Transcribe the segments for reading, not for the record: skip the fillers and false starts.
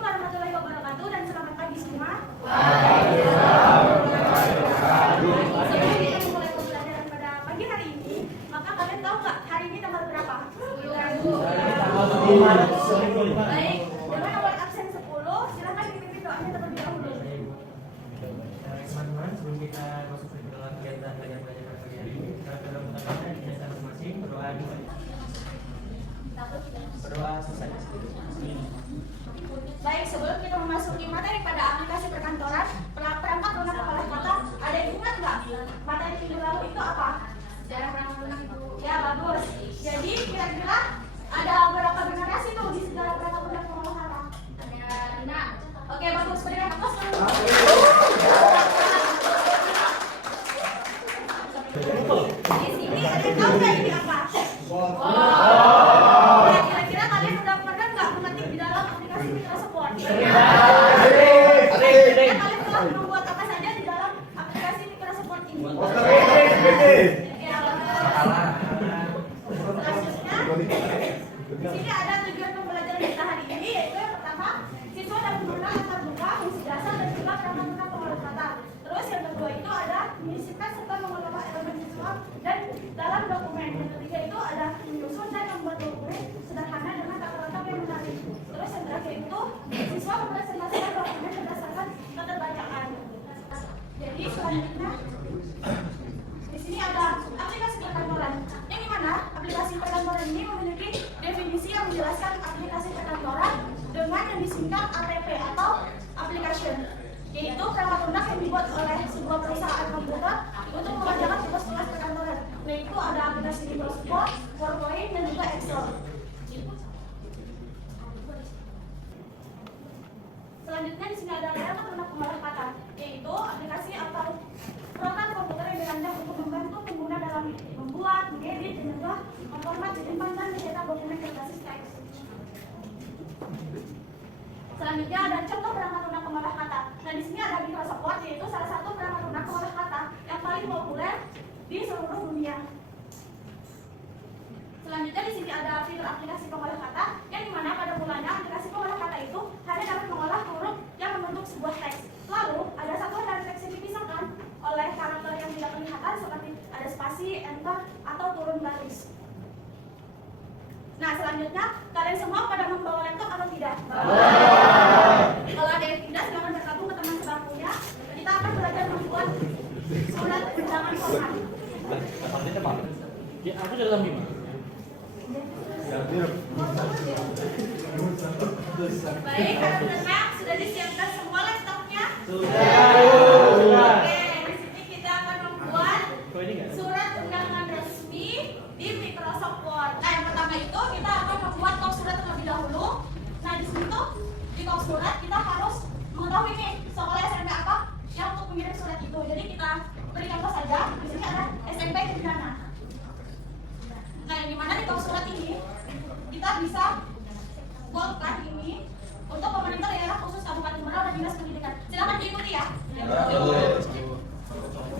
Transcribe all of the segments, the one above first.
warahmatullahi wabarakatuh dan selamat pagi semua. Sebelum kita memulai pembelajaran pada pagi hari ini, maka kalian tahu nggak hari ini tanggal berapa? 10. Baik, dengan nomor absen 10, silakan dipimpin doanya terlebih dahulu. Teman-teman, sebelum kita masuk ke dalam kegiatan belajar pada pagi hari ini, kita akan mengatakan ijazah masing-masing berdoa selesai. Baik, sebelum kita memasuki materi pada aplikasi perkantoran, perangkat lunak kepala kata, ada yang ingat nggak? Materi minggu lalu itu apa? Sejarah perangkat lunak itu. Ya, bagus. Jadi kira-kira ada berapa generasi tuh di sejarah perangkat lunak kepala kata? Ada 5. Oke, bagus. Berikan aplaus dulu. Di sini ada yang tahu nggak ini apa? Nah, kira-kira kalian udah pernah nggak mengetik di dalam aplikasi Microsoft? Kalian telah membuat apa saja di dalam aplikasi Microsoft ini? Ya, selanjutnya, di sini ada tujuan pembelajaran kita hari ini, yaitu yang pertama, siswa dapat mengenal latar belakang, fungsi dasar dan juga perangkat lunak pengolah kata. Terus yang kedua itu ada menyisipkan serta mengelola elemen visual dan dalam dokumen. Yang ketiga itu ada menyusun dan membuat dokumen sederhana dengan kata-kata yang menarik. Terus yang terakhir itu siswa mempresentasikan dokumen berdasarkan keterbacaan. Jadi selanjutnya di sini ada aplikasi perkantoran. Yang dimana aplikasi perkantoran ini memiliki definisi yang menjelaskan aplikasi perkantoran dengan yang disingkat APP atau application, yaitu perangkat lunak yang dibuat oleh sebuah perusahaan komputer untuk mengerjakan tugas-tugas perkantoran. Yaitu ada aplikasi Microsoft, PowerPoint, dan juga Excel. Selanjutnya di sini ada perangkat lunak pengolah kata, yaitu aplikasi atau perangkat komputer yang dirancang untuk membantu pengguna dalam membuat, mengedit, dan juga memformat, menyimpan, dan mencetak dokumen berbasis teks. Selanjutnya ada contoh perangkat lunak pengolah kata. Nah, di sini ada Microsoft Word, yaitu salah satu perangkat lunak pengolah kata yang paling populer di seluruh dunia. Selanjutnya di sini ada fitur aplikasi pengolah kata, yang dimana pada mulanya aplikasi pengolah kata itu hanya dapat mengolah huruf yang membentuk sebuah teks. Lalu ada satuan dari teks yang dipisahkan oleh karakter yang tidak kelihatan seperti ada spasi, enter, atau turun garis. Nah, selanjutnya kalian semua pada membawa laptop atau tidak? Kalau ada yang tidak, silakan bergabung ke teman sebangkunya. Kita akan belajar membuat surat undangan formal. Ya, aku dalam gimana? Baik, anak-anak sudah disiapkan semua laptopnya? Sudah. Oke, di sini kita akan membuat surat undangan resmi di Microsoft Word. Nah, yang pertama itu kita akan membuat kop surat terlebih dahulu. Nah, di sini tuh di kop surat kita harus mengetahui nih sekolah SMP apa yang untuk mengirim surat itu. Jadi kita beri contoh saja. Di sini ada SMP Kedana. Nah, yang dimana di kop surat ini kita bisa buatkan ini untuk pemerintah daerah khusus Kabupaten Berau dan Dinas Pendidikan. Silakan diikuti ya.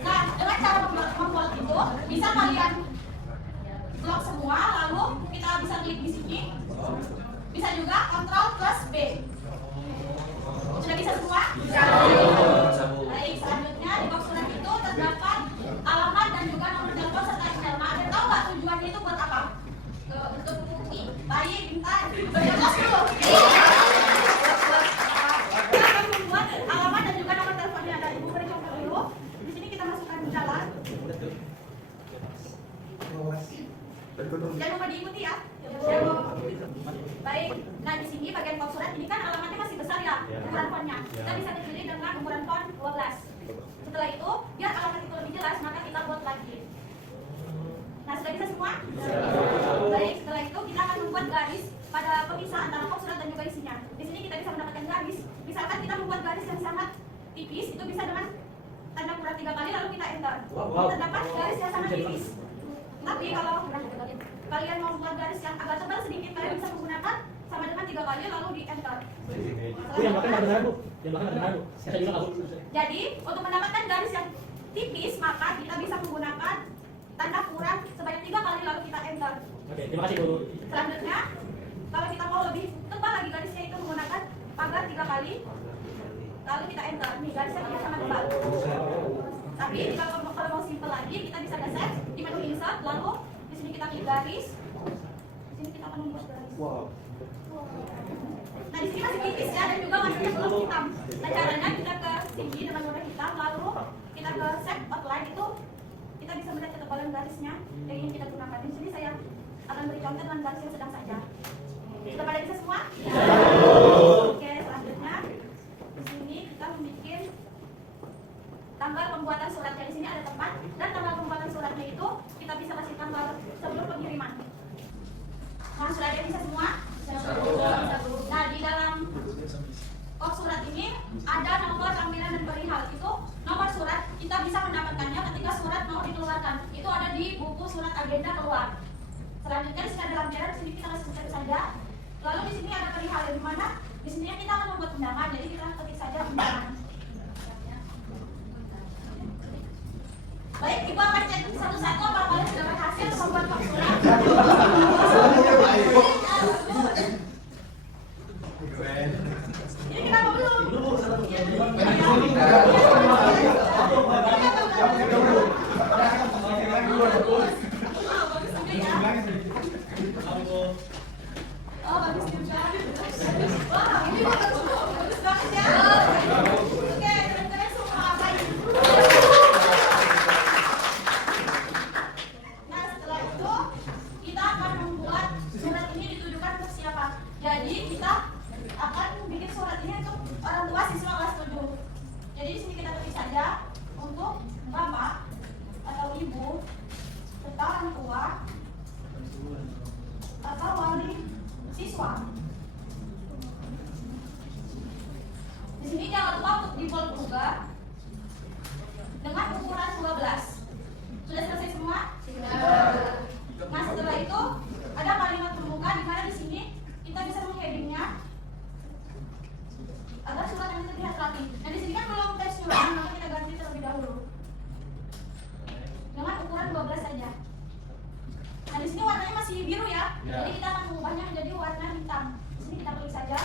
Nah, dengan cara membuat itu bisa kalian blok semua, lalu kita bisa klik di sini. Bisa juga Ctrl+B. Sudah bisa semua? Baik, selanjutnya di box surat itu terdapat alamat dan juga nomor telepon serta email. Nah, ada tahu nggak tujuannya itu buat apa? Untuk baik, pintar. Berjelas dulu. Kita akan membuat alamat dan juga nomor teleponnya. Ada ibu beri contoh dulu. Di sini kita masukkan di dalam. Jangan lupa diikuti ya. Baik. Nah, di sini bagian font surat ini kan alamatnya masih besar ya, ukuran fontnya. Kita bisa dipilih dengan ukuran font 12. Setelah itu, biar alamat itu lebih jelas, maka kita buat lagi. Nah, sudah bisa semua? Baik. Setelah itu kita akan membuat garis pada pemisah antara font surat dan juga isinya. Di sini kita bisa mendapatkan garis. Misalkan kita membuat garis yang sangat tipis, itu bisa dengan tanda kurang 3 kali lalu kita enter. Terdapat garis yang sangat tipis. Tapi kalau kalian mau membuat garis yang agak tebal sedikit, kalian bisa menggunakan sama dengan 3 kali lalu di enter. Yang belakang ada benar, Bu. Yang belakang ada benar, Bu. Saya juga, Bu. Jadi, untuk mendapatkan garis yang tipis, maka kita bisa menggunakan Terima kasih Bu. Selanjutnya, kalau kita mau lebih tebal lagi garisnya itu menggunakan pagar 3 kali. Lalu kita enter. Nih garisnya tidak sama tebal. Tapi kalau mau simple lagi, kita bisa geser di menu insert. Lalu di sini kita klik garis. Di sini kita akan membuat garis. Nah di sini masih tipis ya, dan juga warnanya belum hitam. Nah caranya kita ke sini dengan warna hitam, lalu kita ke set outline itu kita bisa melihat ketebalan garisnya yang ingin kita gunakan. Di sini saya akan beri contoh dengan garis yang sedang saja. Sudah pada bisa semua? Ya. Oke, selanjutnya di sini kita membuat tanggal pembuatan suratnya. Di sini ada tempat dan tanggal pembuatan suratnya itu kita bisa kasih tanggal sebelum pengiriman. Nah, sudah ada yang bisa semua? Nah, di dalam box surat ini ada nomor lampiran dan perihal. Itu nomor surat kita bisa mendapatkannya ketika surat mau dikeluarkan. Itu ada di buku surat agenda keluar. Selanjutnya di sini ada lampiran, di sini kita langsung ketik saja. Lalu di sini ada perihal, di mana di sini kita akan membuat undangan. Jadi kita ketik saja undangan. Baik, Ibu akan cek satu-satu apakah kalian sudah berhasil membuat box surat. Ini kenapa belum? Oh, bagus juga. Wah, ini bagus banget ya. Oke, keren-keren semua apa ini? Nah, setelah itu kita akan membuat surat ini ditujukan untuk siapa. Jadi kita akan bikin surat ini untuk orang tua siswa kelas 7. Jadi di sini kita ketik saja untuk bapak atau ibu serta orang tua atau wali siswa. Di sini jangan lupa untuk di bold juga dengan ukuran 12. Sudah selesai semua? Nah, setelah itu ada kalimat pembuka di mana di sini kita bisa meng-headingnya agar surat yang terlihat rapi. Nah, di sini kan belum tes surat, maka kita ganti terlebih dahulu dengan ukuran 12 saja. Nah, di sini warnanya masih biru ya. Jadi kita akan mengubahnya menjadi warna hitam. Di sini kita klik saja.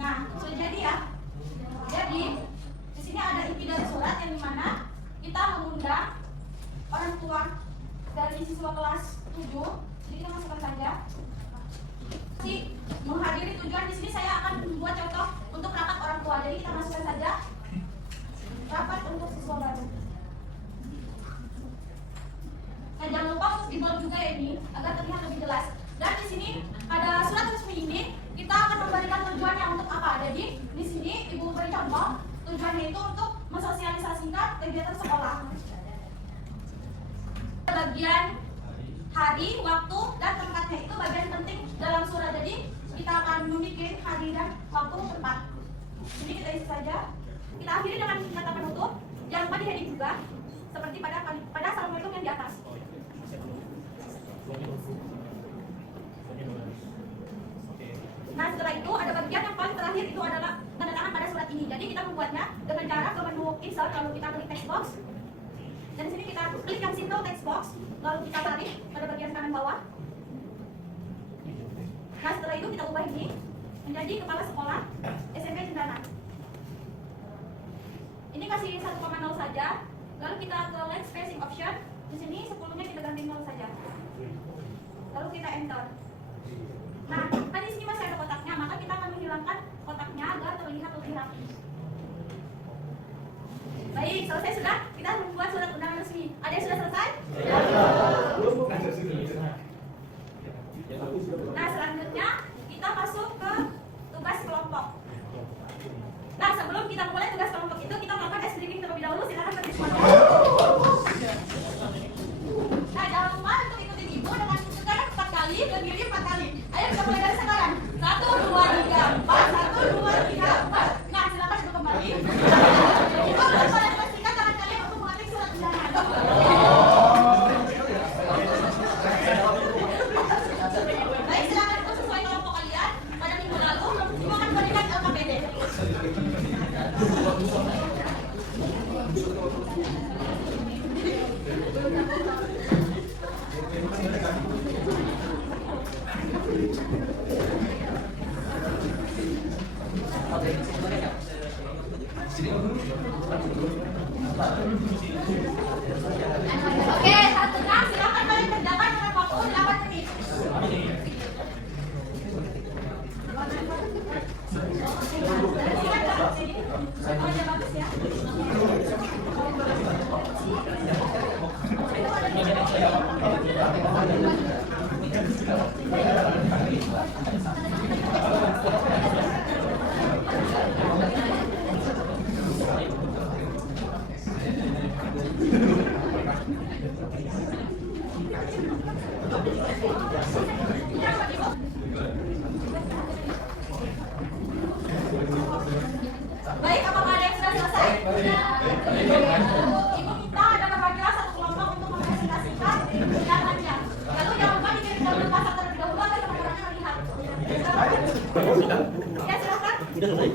Nah, sudah jadi ya. Jadi di sini ada inti dari surat yang dimana kita mengundang orang tua dari siswa kelas 7. Jadi kita masukkan saja. Si menghadiri tujuan. Di sini saya akan membuat contoh untuk rapat orang tua. Jadi kita masukkan saja rapat untuk siswa baru. Nah, jangan lupa untuk di bold juga ya ini agar terlihat lebih jelas. Dan di sini pada surat resmi ini kita akan memberikan tujuannya untuk apa. Jadi di sini Ibu beri contoh tujuannya itu untuk mensosialisasikan kegiatan sekolah. Bagian hari, waktu, dan tempatnya itu bagian penting dalam surat. Jadi kita akan membuat hari dan waktu tempat. Jadi kita isi saja. Kita akhiri dengan kata penutup. Jangan lupa di heading juga seperti pada assalamualaikum yang di atas. Nah, setelah itu ada bagian yang paling terakhir, itu adalah tanda tangan pada surat ini. Jadi kita membuatnya dengan cara ke menu insert, lalu kita klik text box. Dan di sini kita klik yang simple text box, lalu kita tarik pada bagian kanan bawah. Nah, setelah itu kita ubah ini menjadi kepala sekolah SMP Cendana. Ini kasih 1,0 saja. Lalu kita ke left spacing option. Di sini 10-nya kita ganti 0 saja. Lalu kita enter. Nah, kan di sini masih ada kotaknya, maka kita akan menghilangkan kotaknya agar terlihat lebih rapi. Baik, selesai sudah. Kita membuat surat undangan resmi. Ada yang sudah selesai? Nah, selanjutnya kita masuk ke tugas kelompok. Nah, sebelum kita mulai tugas kelompok itu, kita melakukan ice breaking terlebih dahulu. Silakan ketik semuanya. Nah, jangan lupa untuk ikutin Ibu dengan sekarang 4 kali, berdiri 4 kali. Ayo kita mulai dari sekarang. 1, 2, 3, 4. 1, 2, 3, 4. Nah, silakan duduk kembali. Ibu harus pada pastikan tangan kalian untuk mengetik surat undangan. Baik, silakan itu sesuai kelompok kalian. Pada minggu lalu, Ibu akan berikan LKPD. Oke, saat tenang, silakan balik kerjakan dengan waktu 8 menit. Oh, ya bagus ya. Baik, apakah ada yang sudah selesai? Ibu minta ada kakak kelas satu kelompok untuk mempresentasikan kegiatannya. Lalu jangan lupa dikirim dahulu pasang terlebih dahulu agar teman-temannya melihat. Ya, silakan. Baik,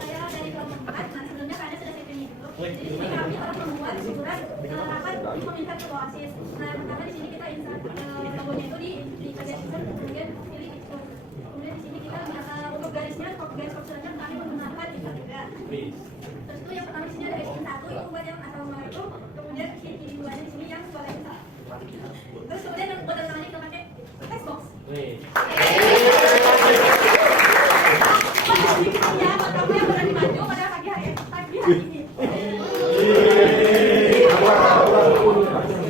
saya dari kelompok 4. Nah, sebelumnya kalian sudah saya pilih dulu. Jadi di sini kami telah membuat surat akan meminta ke OASIS. Nah, yang pertama di sini kita insert logonya itu di bagian insert, kemudian pilih itu. Kemudian di sini kita untuk garisnya, garis kopsulannya kami menggunakan tiga. Terus itu yang pertama di sini ada garis 1 itu buat yang asal nomor itu. Kemudian kiri duanya di sini yang suara besar. Terus kemudian buat tangannya kita pakai text box. Ya, buat kamu yang berani maju pada pagi hari ini.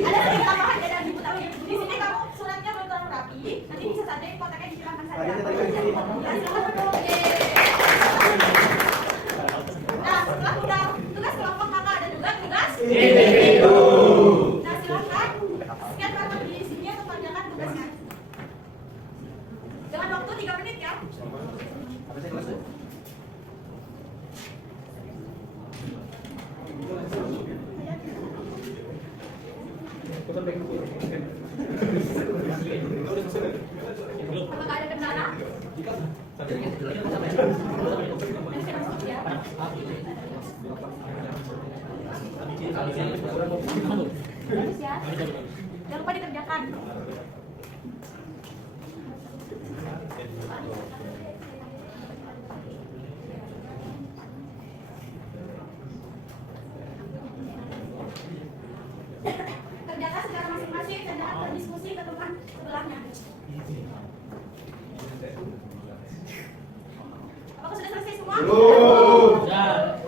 Ada sedikit tambahan ya dari Ibu tahu ya. Di sini kamu suratnya belum terlalu rapi. Nanti bisa saja kotaknya dihilangkan saja. Ya, silakan. Nah, setelah udah tugas kelompok maka ada juga tugas individu. Nah, silakan. Sekian kata di sini untuk mengerjakan tugasnya. Dengan waktu 3 menit ya. Apakah ada kendala? Jangan lupa dikerjakan. Kerjakan secara masing-masing, kerjakan berdiskusi ke teman sebelahnya. Apakah sudah selesai semua? Belum.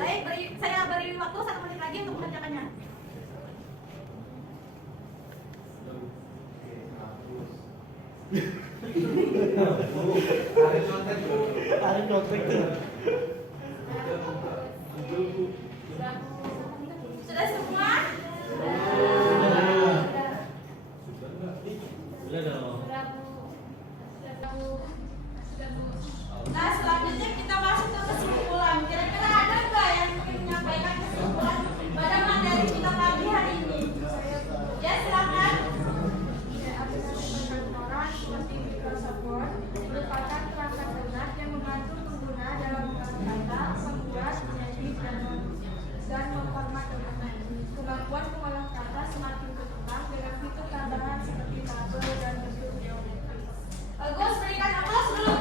Baik, saya beri waktu 1 menit lagi untuk mengerjakannya. Sudah semua? Nah, selanjutnya kita masuk ke kesimpulan. Kira-kira ada nggak yang ingin menyampaikan kesimpulan pada materi kita pagi hari ini? Ya, silakan. Perkantoran seperti Microsoft Word merupakan perangkat lunak yang membantu pengguna dalam berkata, membuat, menyanyi, dan memformat dokumen. Kemampuan mengolah kata semakin berkembang dengan fitur tambahan seperti tabel dan bentuk geometris. Bagus, berikan aplaus dulu.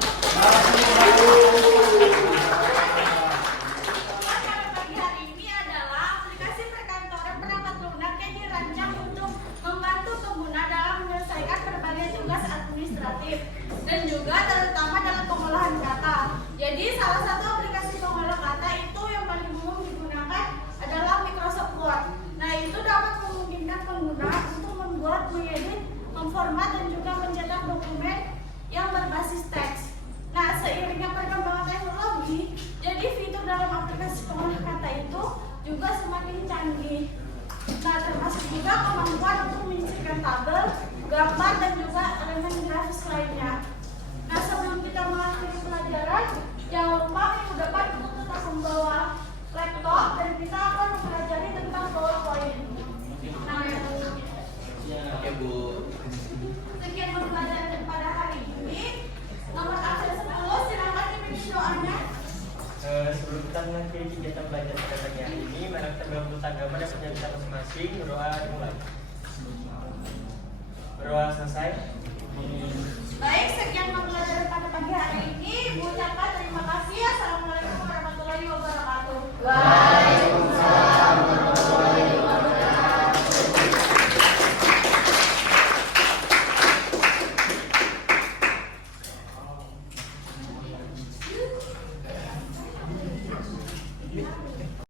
Pagi hari ini adalah aplikasi perkantoran perangkat lunak yang dirancang untuk membantu pengguna dalam menyelesaikan berbagai tugas administratif dan juga terutama dalam pengolahan kata. Jadi salah satu aplikasi pengolah kata itu yang paling umum digunakan adalah Microsoft Word. Nah, itu dapat memungkinkan pengguna untuk membuat, mengedit, memformat dan juga mencetak dokumen yang berbasis teks. Nah, seiringnya perkembangan teknologi, jadi fitur dalam aplikasi pengolah kata itu juga semakin canggih. Nah, termasuk juga kemampuan untuk menyisipkan tabel, gambar, dan juga elemen grafis lainnya. Nah, sebelum kita mengakhiri pelajaran, jangan lupa minggu depan untuk tetap membawa laptop dan kita akan mempelajari tentang PowerPoint. Nah, Oke, Bu. sekian pembelajaran pada hari ini. Nomor absen 10, silakan dipimpin doanya. Sebelum kita mengakhiri kegiatan belajar pada pagi hari ini, mari kita berdoa agama dan punya kita masing-masing. Berdoa dimulai. Berdoa selesai. Baik, sekian pembelajaran pada pagi hari ini. Ibu ucapkan terima kasih